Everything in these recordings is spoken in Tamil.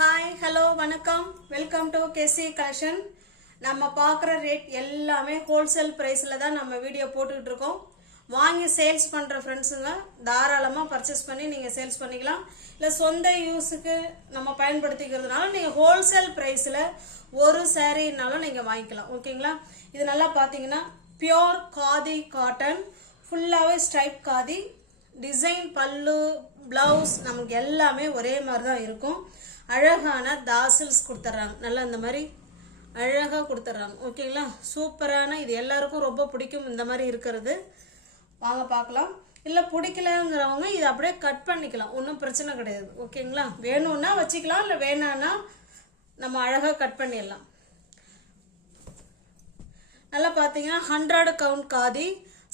ஹாய் ஹலோ வணக்கம் வெல்கம் டு கேசி கலெக்ஷன். நம்ம பார்க்குற ரேட் எல்லாமே ஹோல்சேல் ப்ரைஸில் தான் நம்ம வீடியோ போட்டுக்கிட்டு இருக்கோம். வாங்கி சேல்ஸ் பண்ணுற ஃப்ரெண்ட்ஸுங்க தாராளமாக பர்ச்சேஸ் பண்ணி நீங்கள் சேல்ஸ் பண்ணிக்கலாம். இல்லை சொந்த யூஸுக்கு நம்ம பயன்படுத்திக்கிறதுனால நீங்கள் ஹோல்சேல் ப்ரைஸில் ஒரு சாரீனாலும் நீங்கள் வாங்கிக்கலாம். ஓகேங்களா? இது நல்லா பார்த்தீங்கன்னா பியோர் காதி காட்டன், ஃபுல்லாகவே ஸ்ட்ரைப் காதி, டிசைன் பல்லு ப்ளவுஸ் நமக்கு எல்லாமே ஒரே மாதிரி தான் இருக்கும். அழகான தாசில்ஸ் கொடுத்துட்றாங்க, நல்லா இந்த மாதிரி அழகாக கொடுத்துட்றாங்க. ஓகேங்களா? சூப்பரான, இது எல்லாருக்கும் ரொம்ப பிடிக்கும் இந்த மாதிரி இருக்கிறது. வாங்க பார்க்கலாம். இல்லை பிடிக்கலங்கிறவங்க இதை அப்படியே கட் பண்ணிக்கலாம், ஒன்றும் பிரச்சனை கிடையாது. ஓகேங்களா? வேணும்னா வச்சுக்கலாம், இல்லை வேணான்னா நம்ம அழகாக கட் பண்ணிடலாம். நல்லா பார்த்தீங்கன்னா 100 கவுண்ட் காதி,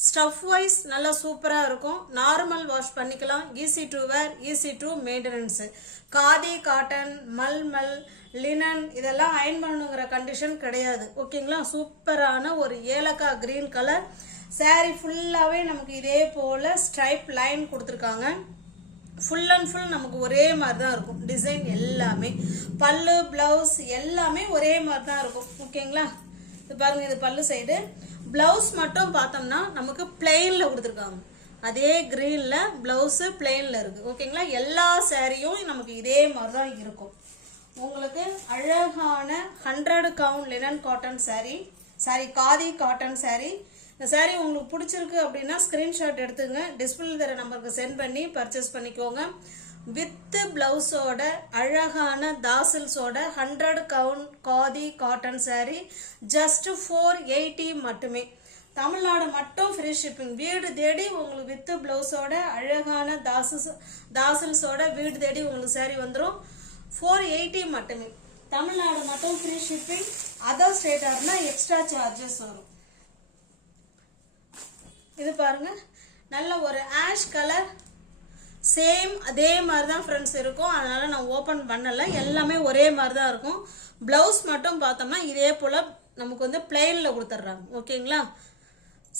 ஸ்டஃப் வைஸ் நல்லா சூப்பராக இருக்கும். நார்மல் வாஷ் பண்ணிக்கலாம், easy to wear, easy to maintenance. Khadi cotton, mulmul, linen இதெல்லாம் அயன் பண்ணுங்கிற கண்டிஷன் கிடையாது. ஓகேங்களா? சூப்பரான ஒரு ஏலக்காய் கிரீன் கலர் சாரீ, ஃபுல்லாகவே நமக்கு இதே போல் ஸ்ட்ரைப் லைன் கொடுத்துருக்காங்க. ஃபுல் அண்ட் ஃபுல் நமக்கு ஒரே மாதிரி தான் இருக்கும். டிசைன் எல்லாமே, பல்லு ப்ளவுஸ் எல்லாமே ஒரே மாதிரி தான் இருக்கும். ஓகேங்களா? இது பாருங்க, இது பல்லு சைடு. பிளவுஸ் மட்டும் பார்த்தோம்னா நமக்கு பிளெயின்ல கொடுத்துருக்காங்க. அதே கிரீன்ல பிளவுஸ் பிளெயின்ல இருக்கு. ஓகேங்களா? எல்லா சாரியும் நமக்கு இதே மாதிரி தான் இருக்கும். உங்களுக்கு அழகான 100 count linen cotton sorry khadi cotton sorry. இந்த சாரி உங்களுக்கு பிடிச்சிருக்கு அப்படின்னா ஸ்கிரீன்ஷாட் எடுத்துங்க, டிஸ்பிளே தர நம்பருக்கு சென்ட் பண்ணி பர்ச்சேஸ் பண்ணிக்கோங்க. வித் பிளவுஸோட அழகான தாசில்ஸோட 100 count khadi cotton sorry just 480 மட்டுமே. தமிழ்நாடு மட்டும் ஃப்ரீ ஷிப்பிங். வீடு தேடி உங்களுக்கு வித் பிளவுஸோட அழகான தாசில்ஸோட வீடு தேடி உங்களுக்கு சாரி வந்துடும். 480 மட்டுமே. தமிழ்நாடு மட்டும் ஃப்ரீ ஷிப்பிங். அதர் ஸ்டேட்டா இருந்தா எக்ஸ்ட்ரா சார்ஜஸ் வரும். இது பாருங்க, நல்ல ஒரு ஆஷ் கலர், சேம் அதே மாதிரி தான் ஃப்ரெண்ட்ஸ் இருக்கும். அதனால நான் ஓப்பன் பண்ணலை, எல்லாமே ஒரே மாதிரி தான் இருக்கும். பிளவுஸ் மட்டும் பார்த்தோம்னா இதே போல் நமக்கு வந்து பிளெயினில் கொடுத்துட்றாங்க. ஓகேங்களா?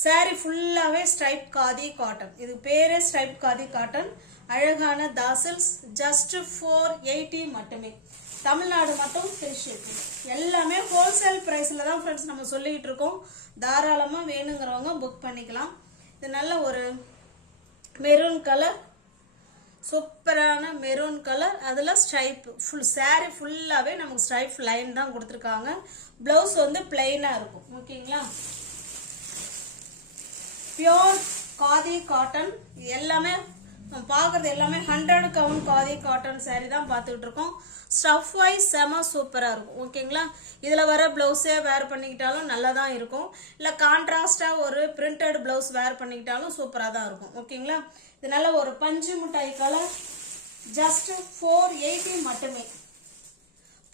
சாரி ஃபுல்லாகவே ஸ்ட்ரைப் காதி காட்டன், இது பேரே ஸ்ட்ரைப் காதி காட்டன். அழகான தாசில்ஸ் ஜஸ்ட் 480 மட்டுமே. தமிழ்நாடு மட்டும் ஃப்ரீ ஷிப்பிங். எல்லாமே ஹோல்சேல் ப்ரைஸில் தான் ஃப்ரெண்ட்ஸ் நம்ம சொல்லிகிட்டு இருக்கோம். தாராளமாக வேணுங்கிறவங்க புக் பண்ணிக்கலாம். இது நல்ல ஒரு மெரூன் கலர், சூப்பரான மெரூன் கலர், அதில் ஸ்ட்ரைப் ஃபுல் சாரி ஃபுல்லாகவே நமக்கு ஸ்ட்ரைப் லைன் தான் கொடுத்துருக்காங்க. ப்ளவுஸ் வந்து பிளெயினாக இருக்கும். ஓகேங்களா? Pure khadi cotton. எல்லாமே நம்ம பார்க்குறது எல்லாமே 100 கவுண்ட் காதி காட்டன் சாரி தான் பார்த்துக்கிட்டு இருக்கோம். ஸ்டஃப் வைஸ் செம சூப்பராக இருக்கும். ஓகேங்களா? இதில் வர ப்ளவுஸே வேர் பண்ணிக்கிட்டாலும் நல்லா தான் இருக்கும். இல்லை கான்ட்ராஸ்டாக ஒரு பிரிண்டட் ப்ளவுஸ் வேர் பண்ணிக்கிட்டாலும் சூப்பராக தான் இருக்கும். ஓகேங்களா? இது நல்ல ஒரு பஞ்சு மிட்டாய் கலர், ஜஸ்ட் 480 மட்டுமே.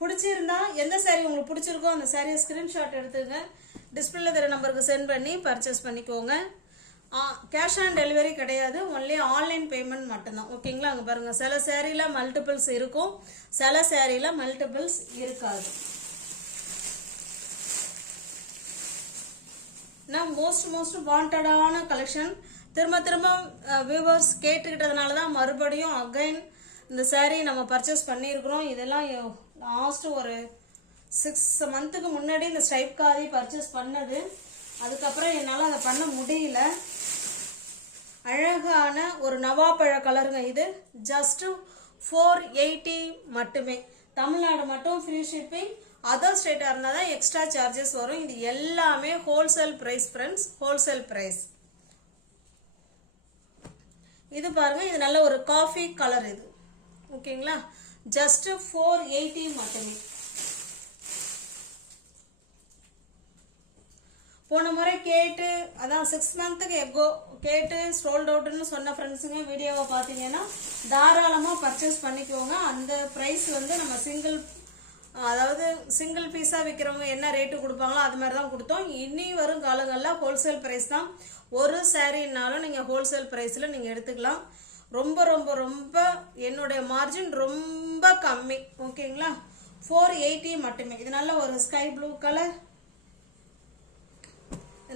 பிடிச்சிருந்தா எந்த சாரீ உங்களுக்கு பிடிச்சிருக்கோ அந்த சாரியை ஸ்கிரீன்ஷாட் எடுத்துங்க, டிஸ்பிளே தர நம்பருக்கு சென்ட் பண்ணி பர்ச்சேஸ் பண்ணிக்கோங்க. கேஷ் ஆன் டெலிவரி கிடையாது, ஒன்லி ஆன்லைன் பேமெண்ட் மட்டும்தான். ஓகேங்களா? அங்கே பாருங்கள், சில சாரியில் மல்டிபிள்ஸ் இருக்கும், சில சாரியில் மல்டிபிள்ஸ் இருக்காது. நான் மோஸ்ட் வாண்டடான கலெக்ஷன் திரும்ப வியூவர்ஸ் கேட்டுக்கிட்டதுனால தான் மறுபடியும் அகைன் இந்த சாரீ நம்ம பர்ச்சேஸ் பண்ணியிருக்கிறோம். இதெல்லாம் லாஸ்ட் ஒரு 6 மந்த்துக்கு முன்னாடி இந்த ஸ்ட்ரைப் காதி பர்ச்சேஸ் பண்ணது. அதுக்கப்புறம் என்னால் அதை பண்ண முடியல. அழகான ஒரு நவாப்பழ கலருங்க. இது ஜஸ்ட் 480 மட்டுமே. தமிழ்நாடு மட்டும் ஃப்ரீ ஷிப்பிங். அதர் ஸ்டேட்டாக இருந்தால் தான் எக்ஸ்ட்ரா சார்ஜஸ் வரும். இது எல்லாமே wholesale price friends, wholesale price. இது பாருங்க, இது நல்ல ஒரு காஃபி கலர். இது ஓகேங்களா? ஜஸ்ட் 480 மட்டுமே. போன முறை கேட்டு, அதான் 6 மந்த்துக்கு எகோ கேட்டு சோல்ட் அவுட்னு சொன்ன ஃப்ரெண்ட்ஸுங்க வீடியோவை பார்த்தீங்கன்னா தாராளமாக பர்ச்சேஸ் பண்ணிக்கோங்க. அந்த ப்ரைஸ் வந்து நம்ம சிங்கிள் பீஸாக விற்கிறவங்க என்ன ரேட்டு கொடுப்பாங்களோ அது மாதிரி தான் கொடுத்தோம். இனி வரும் காலங்களில் ஹோல்சேல் ப்ரைஸ் தான். ஒரு சாரீனாலும் நீங்கள் ஹோல்சேல் ப்ரைஸில் நீங்கள் எடுத்துக்கலாம். ரொம்ப என்னுடைய மார்ஜின் ரொம்ப கம்மி. ஓகேங்களா? 480 மட்டுமே. இது நல்ல ஒரு ஸ்கை ப்ளூ கலர்,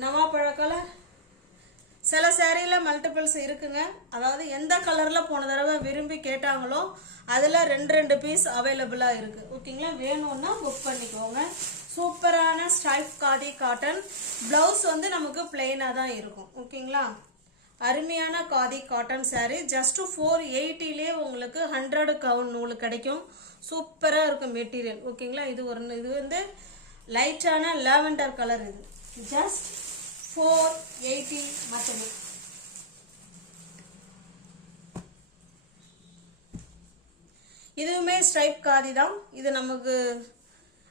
நவாப்பழ கலர், சில சேரீல மல்டிபிள்ஸ் இருக்குங்க. அதாவது எந்த கலரில் போன தடவை விரும்பி கேட்டாங்களோ அதில் 2 பீஸ் அவைலபிளாக இருக்குது. ஓகேங்களா, வேணும்னா புக் பண்ணிக்கோங்க. சூப்பரான ஸ்டைஃப் காதி காட்டன். ப்ளவுஸ் வந்து நமக்கு பிளெயினாக தான் இருக்கும். ஓகேங்களா, அருமையான காதி காட்டன் சாரீ. ஜஸ்ட் 480லே உங்களுக்கு 100 கவுன் நூல் கிடைக்கும். சூப்பராக இருக்கும் மெட்டீரியல். ஓகேங்களா, இது வந்து லைட்டான லாவெண்டர் கலர். இது ஜஸ்ட் 480 மட்டுமே. இதுவுமே ஸ்ட்ரைப் காதி தான். இது நமக்கு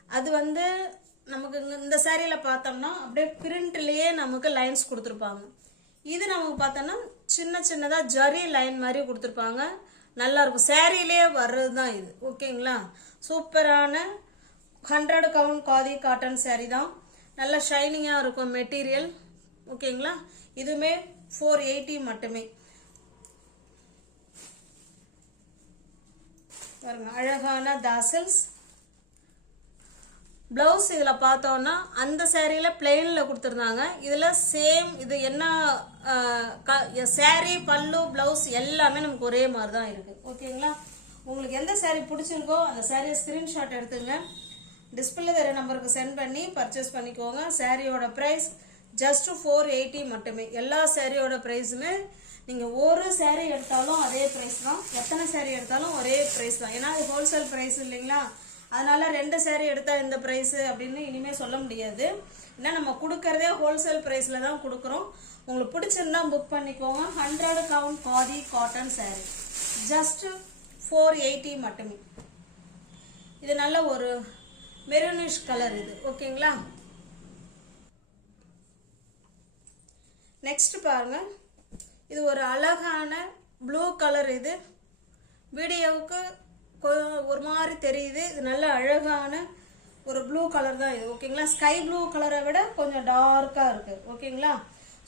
அது வந்து நமக்கு இந்த சாரியில பார்த்தோம்னா அப்படியே பிரிண்ட்லயே நமக்கு லைன்ஸ் கொடுத்துருப்பாங்க. இது நமக்கு பார்த்தோம்னா சின்ன சின்னதா ஜரி லைன் மாதிரி கொடுத்துருப்பாங்க. நல்லா இருக்கும். சாரியிலேயே வர்றது தான் இது. ஓகேங்களா, சூப்பரான 100 கவுன் காதி காட்டன் சாரி தான். நல்லா ஷைனிங்கா இருக்கும் மெட்டீரியல். ஓகேங்களா, இதுவுமே 480 மட்டுமே. பாருங்க, அழகான தாசல்ஸ். பிளவுஸ் இதில் பார்த்தோன்னா அந்த சேரீல பிளெயின்ல கொடுத்துருந்தாங்க. இதில் சேம். இது என்ன சேரீ பல்லு பிளவுஸ் எல்லாமே நமக்கு ஒரே மாதிரி தான் இருக்கு. ஓகேங்களா, உங்களுக்கு எந்த சேரீ பிடிச்சிருக்கோ அந்த சேரீயை ஸ்கிரீன்ஷாட் எடுத்துங்க. டிஸ்பிளே வேற நம்பருக்கு சென்ட் பண்ணி பர்ச்சேஸ் பண்ணிக்கோங்க. சாரியோட ப்ரைஸ் ஜஸ்ட் 480 மட்டுமே. எல்லா சாரியோட ப்ரைஸுமே நீங்கள் ஒரு சாரீ எடுத்தாலும் அதே ப்ரைஸ் தான். எத்தனை சாரீ எடுத்தாலும் ஒரே ப்ரைஸ் தான். ஏன்னா அது ஹோல்சேல் ப்ரைஸ் இல்லைங்களா, அதனால 2 சாரீ எடுத்தால் இந்த ப்ரைஸு அப்படின்னு இனிமேல் சொல்ல முடியாது. ஏன்னா நம்ம கொடுக்கறதே ஹோல்சேல் ப்ரைஸில் தான் கொடுக்குறோம். உங்களுக்கு பிடிச்சிருந்தா புக் பண்ணிக்கோங்க. 100 gown khadi cotton sari just 480 மட்டுமே. இது நல்ல ஒரு மெரூனிஷ் கலர் இது. ஓகேங்களா, நெக்ஸ்ட் பாருங்க. இது ஒரு அழகான ப்ளூ கலர். இது வீடியோவுக்கு ஒரு மாதிரி தெரியுது. இது நல்ல அழகான ஒரு ப்ளூ கலர் தான் இது. ஓகேங்களா, ஸ்கை ப்ளூ கலரை விட கொஞ்சம் டார்க்காக இருக்கு. ஓகேங்களா,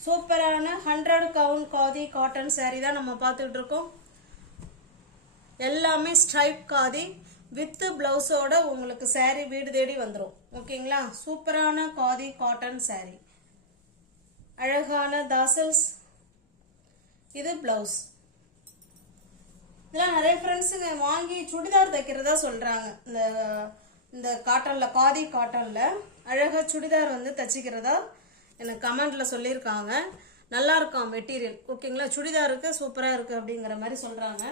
சூப்பரான 100 கவுன் காதி காட்டன் சாரீ தான் நம்ம பார்த்துட்டு இருக்கோம். எல்லாமே ஸ்ட்ரைப் காதி வித் பிளவுஸோட உங்களுக்கு சாரீ வீடு தேடி வந்துடும். ஓகேங்களா, சூப்பரான காதி காட்டன் சாரீ. அழகான தாசல்ஸ். இது பிளவுஸ். இதெல்லாம் நிறைய ஃப்ரெண்ட்ஸுங்க வாங்கி சுடிதார் தைக்கிறதா சொல்றாங்க. இந்த காட்டன்ல காதி காட்டன்ல அழகா சுடிதார் வந்து தச்சிக்கிறதா எனக்கு கமெண்ட்ல சொல்லியிருக்காங்க. நல்லா இருக்கும் மெட்டீரியல். ஓகேங்களா, சுடிதாருக்கு சூப்பரா இருக்கு அப்படிங்கிற மாதிரி சொல்றாங்க.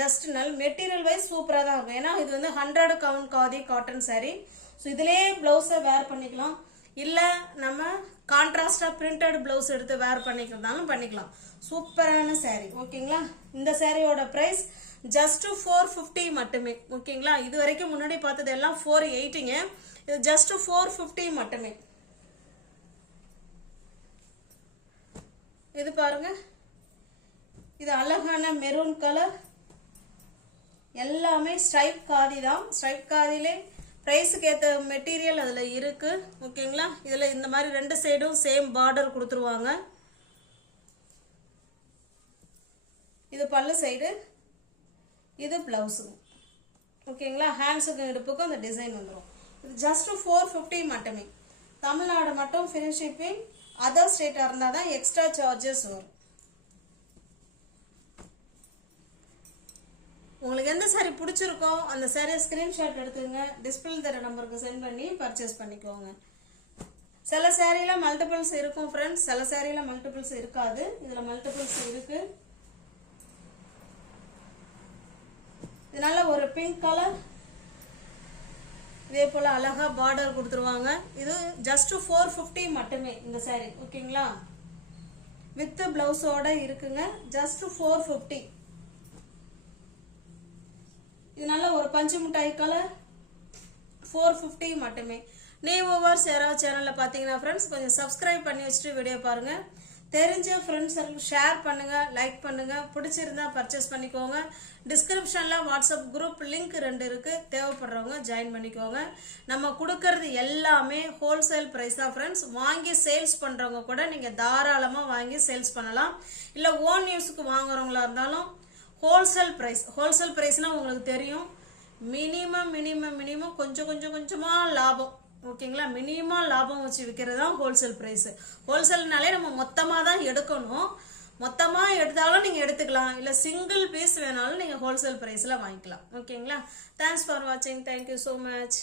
ஜஸ்ட் மெட்டீரியல் வைஸ் சூப்பரா தான் இருக்கும். ஏன்னா இது வந்து 100 gown khadi cotton sari. So இதுலேயே பிளவுஸை வேர் பண்ணிக்கலாம். இல்லை நம்ம கான்ட்ராஸ்டா பிரிண்டட் பிளவுஸ் எடுத்து வேர் பண்ணிக்கிறதாலும் பண்ணிக்கலாம். சூப்பரான சாரீ. ஓகேங்களா, இந்த சாரியோட பிரைஸ் ஜஸ்ட் 450 மட்டுமே. ஓகேங்களா, இது வரைக்கும் முன்னாடி பார்த்தது எல்லாம் 480ங்க. இது ஜஸ்ட் 450 மட்டுமே. இது பாருங்க, இது அழகான மெரூன் கலர். எல்லாமே ஸ்ட்ரைப் காதி தான். ஸ்ட்ரைப் காதிலே பிரைஸுக்கு ஏற்ற மெட்டீரியல் அதில் இருக்கு. ஓகேங்களா, இதில் இந்த மாதிரி 2 சைடும் சேம் பார்டர் கொடுத்துருவாங்க. இது பல்லு சைடு, இது பிளவுஸு. ஓகேங்களா, ஹேண்ட்ஸுக்கும் இடுப்புக்கும் அந்த டிசைன் வந்துடும். இது ஜஸ்ட் 450 மட்டுமே. தமிழ்நாடு மட்டும் ஃப்ரீ ஷிப்பிங். அதர் ஸ்டேட்டாக இருந்தால் தான் எக்ஸ்ட்ரா சார்ஜஸ் வரும். உங்களுக்கு எந்த சாரீ பிடிச்சிருக்கோ அந்த சாரியை ஸ்கிரீன்ஷாட் எடுத்துங்க. டிஸ்பிளே தர நம்பருக்கு சென்ட் பண்ணி பர்ச்சேஸ் பண்ணிக்கோங்க. சில சாரியில மல்டிபிள்ஸ் இருக்கும் ஃப்ரெண்ட்ஸ், சில சாரியில மல்டிபிள்ஸ் இருக்காது. இதில் மல்டிபிள்ஸ் இருக்கு. இதனால ஒரு பிங்க் கலர், இதே போல அழகா பார்டர் கொடுத்துருவாங்க. இது ஜஸ்ட் 450 மட்டுமே இந்த சாரீ. ஓகேங்களா, வித் பிளவுஸோட இருக்குங்க. ஜஸ்ட் 450. இது நல்ல ஒரு பஞ்சு மிட்டாய் கலர். 450 மட்டுமே. நியூ வியூவர்ஸ் யாராவது சேனலில் பார்த்தீங்கன்னா ஃப்ரெண்ட்ஸ் கொஞ்சம் சப்ஸ்கிரைப் பண்ணி வச்சுட்டு வீடியோ பாருங்கள். தெரிஞ்ச ஃப்ரெண்ட்ஸ் ஷேர் பண்ணுங்கள், லைக் பண்ணுங்கள். பிடிச்சிருந்தா பர்ச்சேஸ் பண்ணிக்கோங்க. டிஸ்கிரிப்ஷனில் வாட்ஸ்அப் குரூப் லிங்க் 2 இருக்குது. தேவைப்படுறவங்க ஜாயின் பண்ணிக்கோங்க. நம்ம கொடுக்கறது எல்லாமே ஹோல்சேல் ப்ரைஸ் தான் ஃப்ரெண்ட்ஸ். வாங்கி சேல்ஸ் பண்ணுறவங்க கூட நீங்கள் தாராளமாக வாங்கி சேல்ஸ் பண்ணலாம். இல்லை ஓன் யூஸுக்கு வாங்குறவங்களா இருந்தாலும் ஹோல்சேல் ப்ரைஸ். ஹோல்சேல் ப்ரைஸ்னால் உங்களுக்கு தெரியும், மினிமம் கொஞ்சமாக லாபம். ஓகேங்களா. மினிமம் லாபம் வச்சு விற்கிறது தான் ஹோல்சேல் ப்ரைஸ். ஹோல்சேல்னாலே நம்ம மொத்தமாக தான் எடுக்கணும். மொத்தமாக எடுத்தாலும் நீங்கள் எடுத்துக்கலாம், இல்லை சிங்கிள் பீஸ் வேணாலும் நீங்கள் ஹோல்சேல் ப்ரைஸில் வாங்கிக்கலாம். ஓகேங்களா. தேங்க்ஸ் ஃபார் வாட்சிங். Thank you so much.